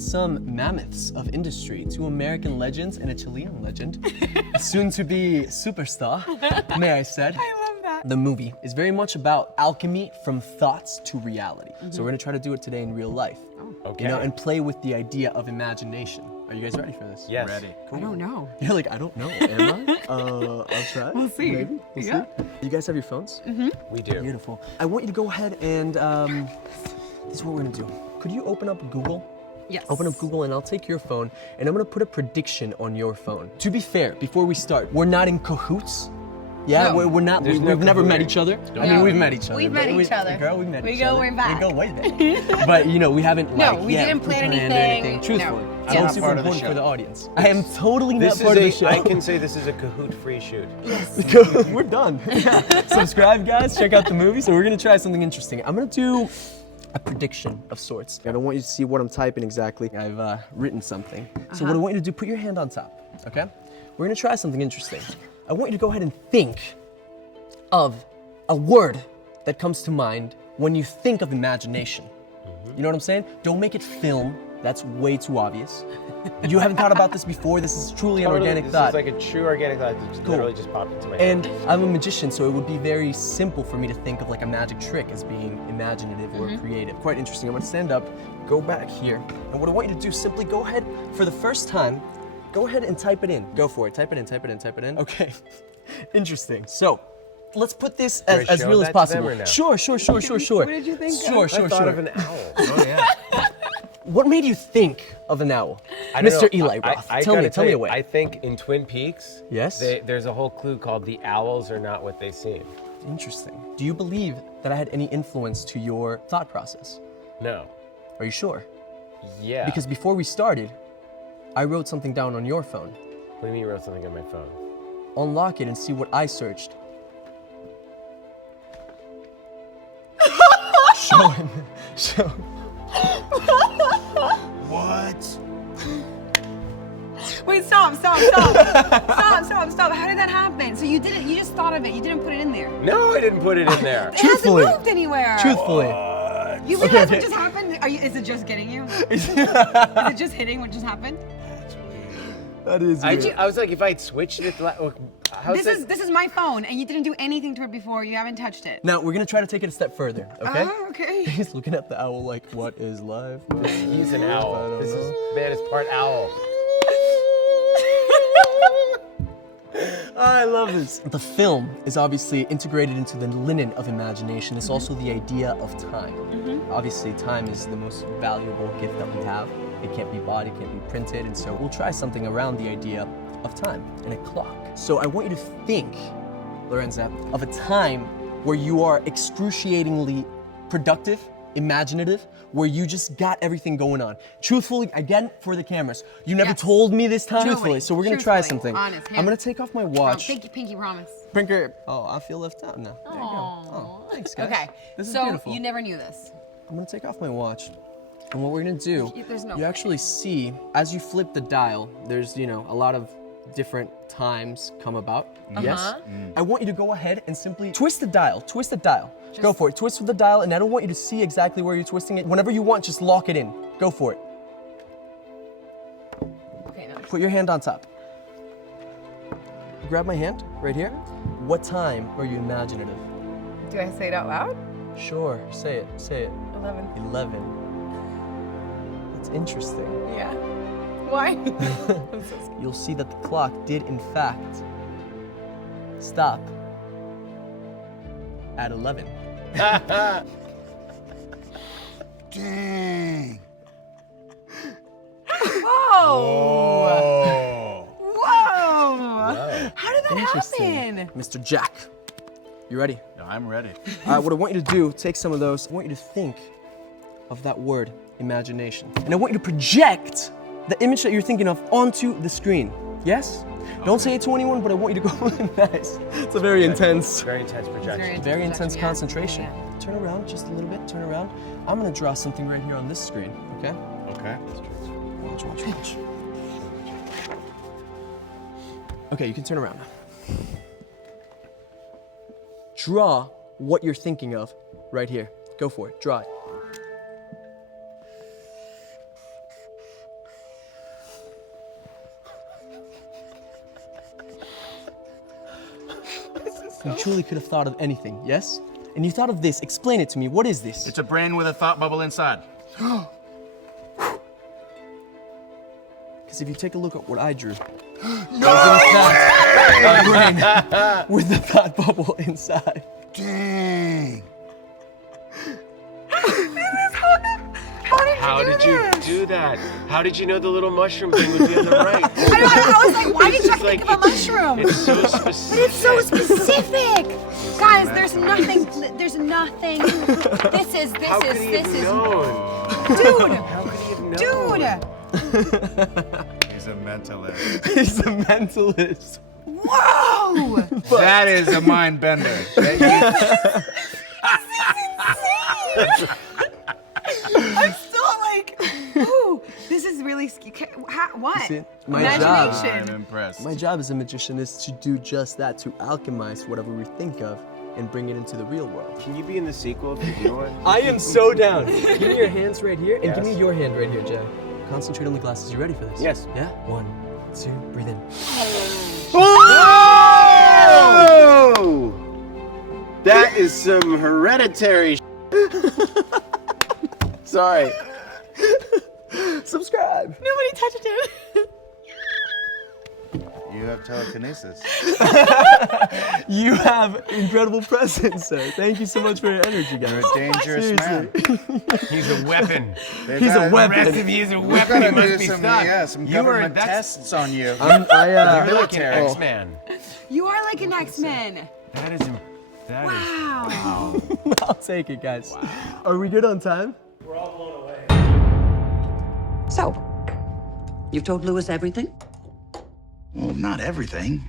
with some mammoths of industry, 2 American legends and a Chilean legend, a soon-to-be superstar, may I said. I love that. The movie is very much about alchemy from thoughts to reality. So we're gonna try to do it today in real life. Okay. You know, and play with the idea of imagination. Are you guys ready for this? Yes. Ready. I don't know. You're like, I don't know, am I? I'll try. We'll see. Maybe. We'll Yeah. see. You guys have your phones? We do. Beautiful. I want you to go ahead and, this is what we're gonna do. Could you open up Google? Yes. Open up Google and I'll take your phone and I'm gonna put a prediction on your phone. To be fair, before we start, we're not in cahoots. Yeah, No. we're not, There's we've no never met cahooting. each other. I No. mean, we've met each other. We've but met each other. Girl, we've met We each go other. way back. We go way back. But you know, we haven't No, like, we yeah, didn't plan planned or anything. Truthfully. No. So Yeah. it's super Part of the important for show. the audience. I am totally This not part of the is show. I can say this is a Kahoot-free shoot. We're done. Yeah. Subscribe, guys. Check out the movie. So we're gonna try something interesting. I'm gonna do a prediction of sorts. I don't want you to see what I'm typing exactly. I've written something. So what I want you to do, put your hand on top, okay? We're gonna try something interesting. I want you to go ahead and think of a word that comes to mind when you think of imagination. You know what I'm saying? Don't make it film. That's way too obvious. You haven't thought about this before. This is truly an organic this thought. is like a true organic thought that just literally just popped into my And head. I'm a magician, so it would be very simple for me to think of like a magic trick as being imaginative or creative. Quite interesting. I'm gonna stand up, go back here, and what I want you to do, simply go ahead, for the first time, go ahead and type it in. Go for it. Type it in, type it in, type it in. Okay. Interesting. So, let's put this I as show real that as to them possible. or no? Sure. What did you think of? Sure. I thought of an owl. Oh yeah. What made you think of an owl? I don't Mr. know. Eli Roth, I tell gotta me you, away. I think in Twin Peaks, Yes? there's a whole clue called the owls are not what they seem. Interesting. Do you believe that I had any influence to your thought process? No. Are you sure? Yeah. Because before we started, I wrote something down on your phone. What do you mean you wrote something on my phone? Unlock it and see what I searched. Show him. Show. What? Wait, stop. Stop. How did that happen? So you just thought of it. You didn't put it in there. No, I didn't put it in there. It hasn't Truthfully. moved anywhere. Truthfully. You realize what just happened? Is it just getting you? Is it just hitting what just happened? That is I weird. was like, if I had switched it, how's This is my phone, and you didn't do anything to it before. You haven't touched it. Now, we're gonna try to take it a step further, okay? Okay. He's looking at the owl like, what is life? He's an I owl. don't This know. is man is part owl. I love this. The film is obviously integrated into the linen of imagination. It's also the idea of time. Obviously, time is the most valuable gift that we have. It can't be bought, it can't be printed, and so we'll try something around the idea of time and a clock. So I want you to think, Lorenza, of a time where you are excruciatingly productive, imaginative, where you just got everything going on. Truthfully, again, for the cameras, you never Yes. told me this time. Truthfully, So we're gonna try truthfully, something. honest, I'm gonna take off my watch. Pinky promise. Pinker. Oh, I feel left out now. There you go. Oh, thanks, guys. Okay. This is so beautiful. you never knew this. I'm gonna take off my watch. And what we're gonna do, There's no you way. actually see, as you flip the dial, there's, a lot of different times come about. Yes? I want you to go ahead and simply twist the dial. Go for it. Twist with the dial, and I don't want you to see exactly where you're twisting it. Whenever you want, just lock it in. Go for it. Okay, no. Put your hand on top. Grab my hand, right here. What time are you imaginative? Do I say it out loud? Sure, say it. 11. 11. That's interesting. Yeah. Why? I'm so scared. You'll see that the clock did in fact stop at 11. Dang. Whoa! Whoa. How did that happen? Mr. Jack, you ready? No, I'm ready. All right, what I want you to do, take some of those. I want you to think of that word, imagination. And I want you to project the image that you're thinking of onto the screen. Yes? Don't say it to anyone, but I want you to go nice. It's a very intense, Very intense projection. very intense Yeah. concentration. Yeah. Turn around just a little bit, turn around. I'm gonna draw something right here on this screen, okay? Okay. Watch. Okay, you can turn around now. Draw what you're thinking of right here. Go for it, draw it. You truly could have thought of anything, yes? And you thought of this. Explain it to me. What is this? It's a brain with a thought bubble inside. Because if you take a look at what I drew, there's in fact a brain with a thought bubble inside. Dang. How did you do that? How did you know the little mushroom thing was the other right? I was like, why did you think of a mushroom? It's so specific. But it's so specific. Guys, there's nothing. There's nothing. This is. How could he have known? Dude. How could he have known? Dude. He's a mentalist. He's a mentalist. Whoa. That is a mind bender. I'm still like, ooh, this is really what? See, my Imagination. I'm impressed. My job as a magician is to do just that, to alchemize whatever we think of and bring it into the real world. Can you be in the sequel if you do one? I am so down. Give me your hands right here, and give me Yes. your hand right here, Jay. Concentrate on the glasses. You ready for this? Yes. Yeah? 1, 2, breathe in. Oh! That is some hereditary Sorry. Subscribe. Nobody touched it. You have telekinesis. You have incredible presence, sir. Thank you so much for your energy, guys. You're a dangerous man. He's a weapon. He's a weapon. He's a We've weapon. He got to must do be some, stuck. some You are- government that's- tests on you. You're like an military. X-Man. You are like an X-Men. That is. That is. Wow. I'll take it, guys. Are we good on time? So, you've told Louis everything? Well, not everything.